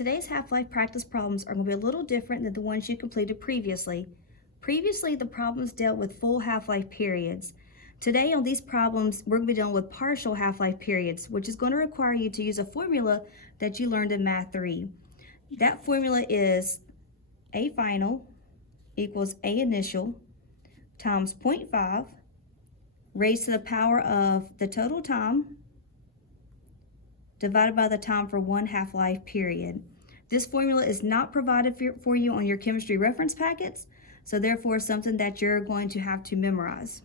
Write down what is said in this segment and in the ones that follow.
Today's half-life practice problems are going to be a little different than the ones you completed previously. Previously, the problems dealt with full half-life periods. Today on these problems, we're going to be dealing with partial half-life periods, which is going to require you to use a formula that you learned in Math 3. That formula is A final equals A initial times 0.5 raised to the power of the total time divided by the time for one half-life period. This formula is not provided for you on your chemistry reference packets, so therefore it's something that you're going to have to memorize.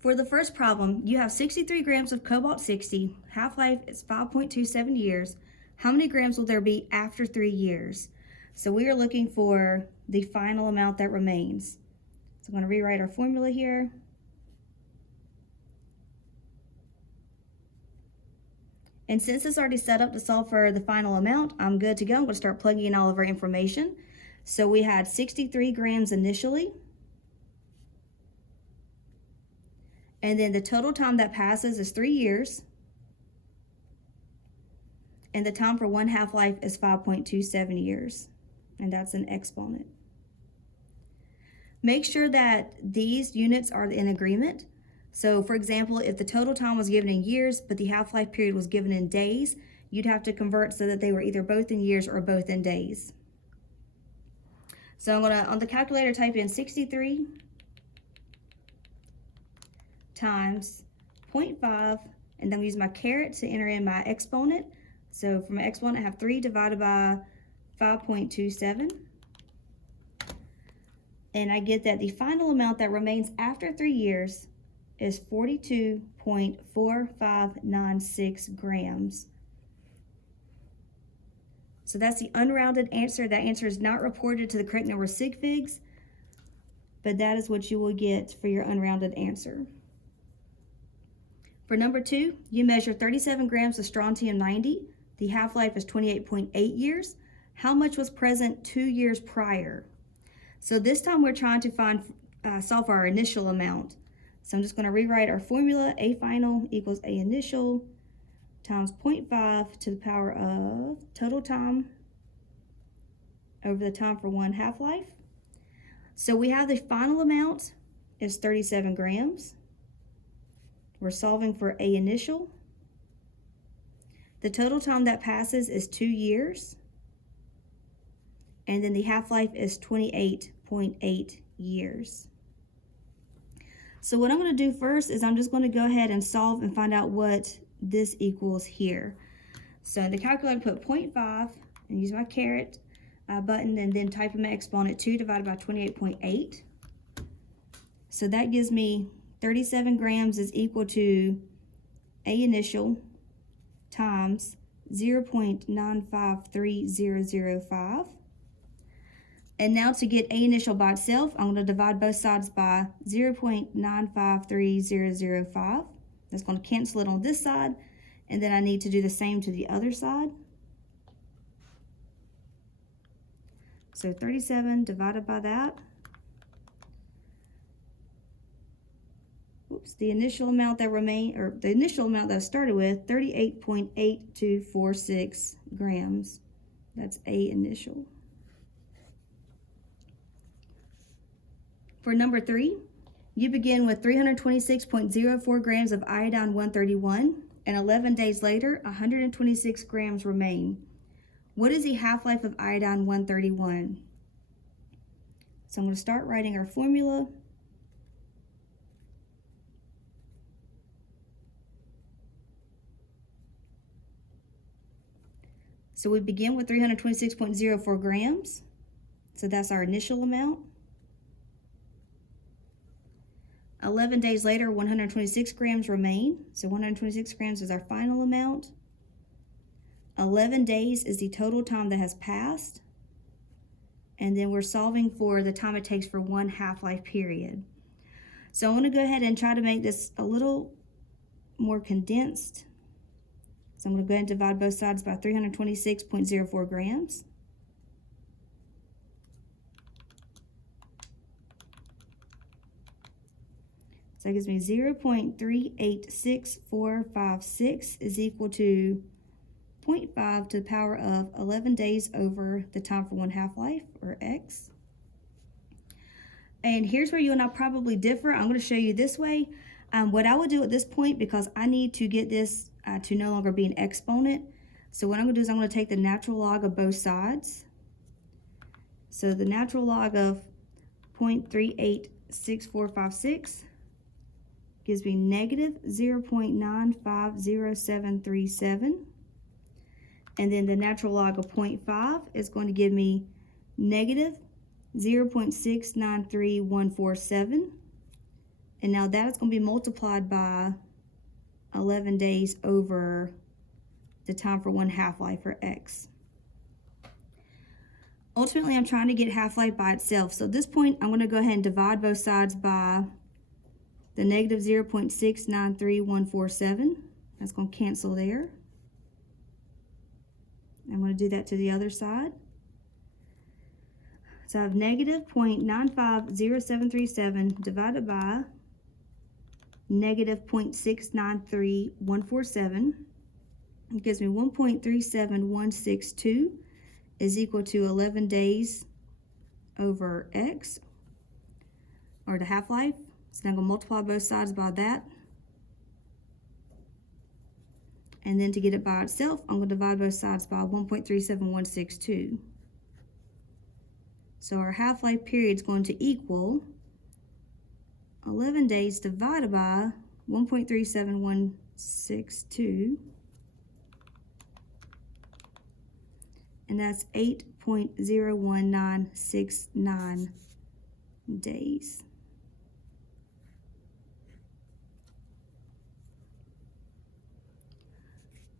For the first problem, you have 63 grams of cobalt-60, half-life is 5.27 years. How many grams will there be after 3 years? So we are looking for the final amount that remains. So I'm going to rewrite our formula here. And since it's already set up to solve for the final amount, I'm good to go. I'm going to start plugging in all of our information. So we had 63 grams initially. And then the total time that passes is 3 years. And the time for one half-life is 5.27 years. And that's an exponent. Make sure that these units are in agreement. So for example, if the total time was given in years, but the half-life period was given in days, you'd have to convert so that they were either both in years or both in days. So I'm gonna, on the calculator, type in 63 times 0.5, and then use my caret to enter in my exponent. So for my exponent, I have 3 divided by 5.27. And I get that the final amount that remains after 3 years is 42.4596 grams. So that's the unrounded answer. That answer is not reported to the correct number of sig figs, but that is what you will get for your unrounded answer. For number 2, you measure 37 grams of strontium-90. The half-life is 28.8 years. How much was present 2 years prior? So this time we're trying to solve for our initial amount. So I'm just going to rewrite our formula. A final equals A initial times 0.5 to the power of total time over the time for one half-life. So we have the final amount is 37 grams. We're solving for A initial. The total time that passes is 2 years. And then the half-life is 28.8 years. So what I'm going to do first is I'm just going to go ahead and solve and find out what this equals here. So in the calculator, put 0.5 and use my caret button and then type in my exponent 2 divided by 28.8. So that gives me 37 grams is equal to A initial times 0.953005. And now to get A initial by itself, I'm going to divide both sides by 0.953005. That's going to cancel it on this side, and then I need to do the same to the other side. So 37 divided by that. Oops, the initial amount that the initial amount that I started with, 38.8246 grams. That's A initial. For number 3, you begin with 326.04 grams of iodine-131, and 11 days later, 126 grams remain. What is the half-life of iodine-131? So I'm going to start writing our formula. So we begin with 326.04 grams. So that's our initial amount. 11 days later, 126 grams remain. So 126 grams is our final amount. 11 days is the total time that has passed. And then we're solving for the time it takes for one half-life period. So I want to go ahead and try to make this a little more condensed. So I'm going to go ahead and divide both sides by 326.04 grams. So that gives me 0.386456 is equal to 0.5 to the power of 11 days over the time for 1 half-life, or x. And here's where you and I probably differ. I'm going to show you this way. What I would do at this point, because I need to get this to no longer be an exponent, so what I'm going to do is I'm going to take the natural log of both sides. So the natural log of 0.386456 gives me negative 0.950737. And then the natural log of 0.5 is going to give me negative 0.693147. And now that is going to be multiplied by 11 days over the time for 1 half-life, or x. Ultimately, I'm trying to get half-life by itself. So at this point, I'm going to go ahead and divide both sides by the negative 0.693147. That's going to cancel there. I'm going to do that to the other side. So I have negative 0.950737 divided by negative 0.693147. It gives me 1.37162 is equal to 11 days over x, or the half-life. So now I'm going to multiply both sides by that. And then to get it by itself, I'm going to divide both sides by 1.37162. So our half-life period is going to equal 11 days divided by 1.37162. And that's 8.01969 days.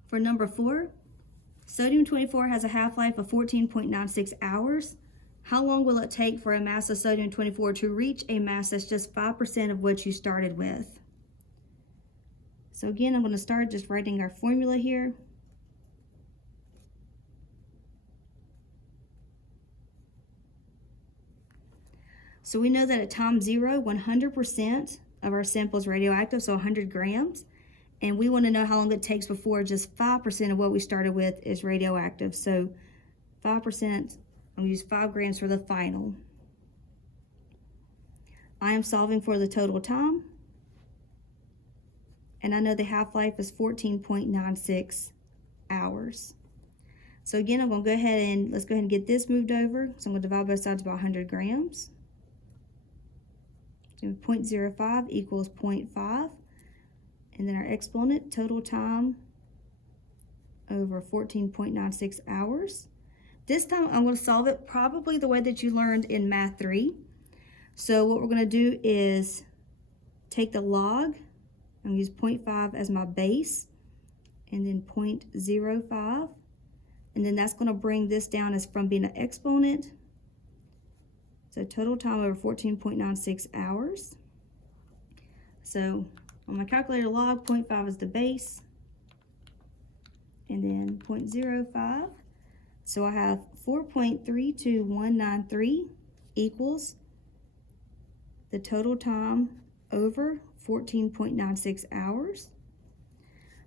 For number 4, sodium-24 has a half-life of 14.96 hours. How long will it take for a mass of sodium-24 to reach a mass that's just 5% of what you started with? So again, I'm going to start just writing our formula here. So we know that at time 0, 100% of our sample is radioactive, so 100 grams. And we want to know how long it takes before just 5% of what we started with is radioactive. So 5%, I'm going to use 5 grams for the final. I am solving for the total time. And I know the half-life is 14.96 hours. So again, I'm going to go ahead and, let's go ahead and get this moved over. So I'm going to divide both sides by 100 grams. So 0.05 equals 0.5. And then our exponent, total time over 14.96 hours. This time I'm going to solve it probably the way that you learned in Math 3. So what we're going to do is take the log, I'm going to use 0.5 as my base, and then 0.05. And then that's going to bring this down as from being an exponent. So total time over 14.96 hours. So on my calculator, log 0.5 is the base, and then 0.05. So I have 4.32193 equals the total time over 14.96 hours.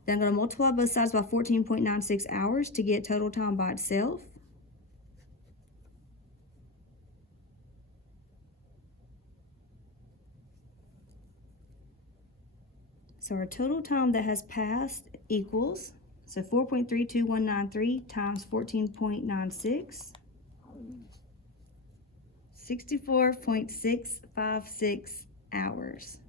Then I'm going to multiply both sides by 14.96 hours to get total time by itself. So our total time that has passed equals, so 4.32193 times 14.96, 64.656 hours.